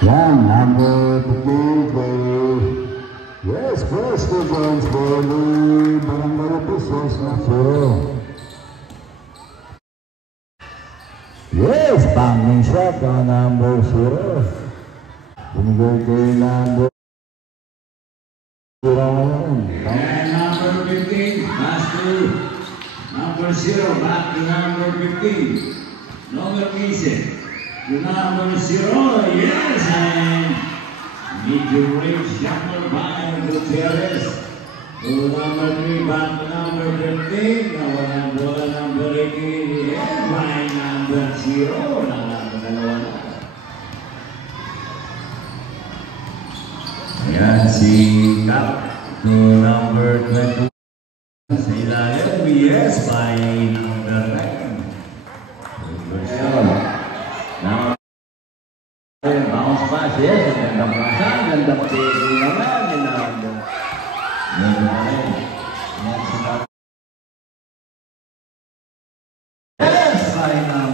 Yan, number 15 for, yes, first defense for the Barangay Officials na 0. Yes, banging shot on number 0. Binigay kay number 0 ngayon. And number 15, pass to number 0, back to number 15. Number 15. To number 0, yes, and medium range jumper by Gutierrez. To number 3, back to number 15. Nawalan bola number 18, yes, by number 0. Dalawa na. Ayan, si Cap to number 20. Sa ilalim, yes, by number 9. Now, bounce pass, yes, gandang pasan, gandang pili naman, yes, by number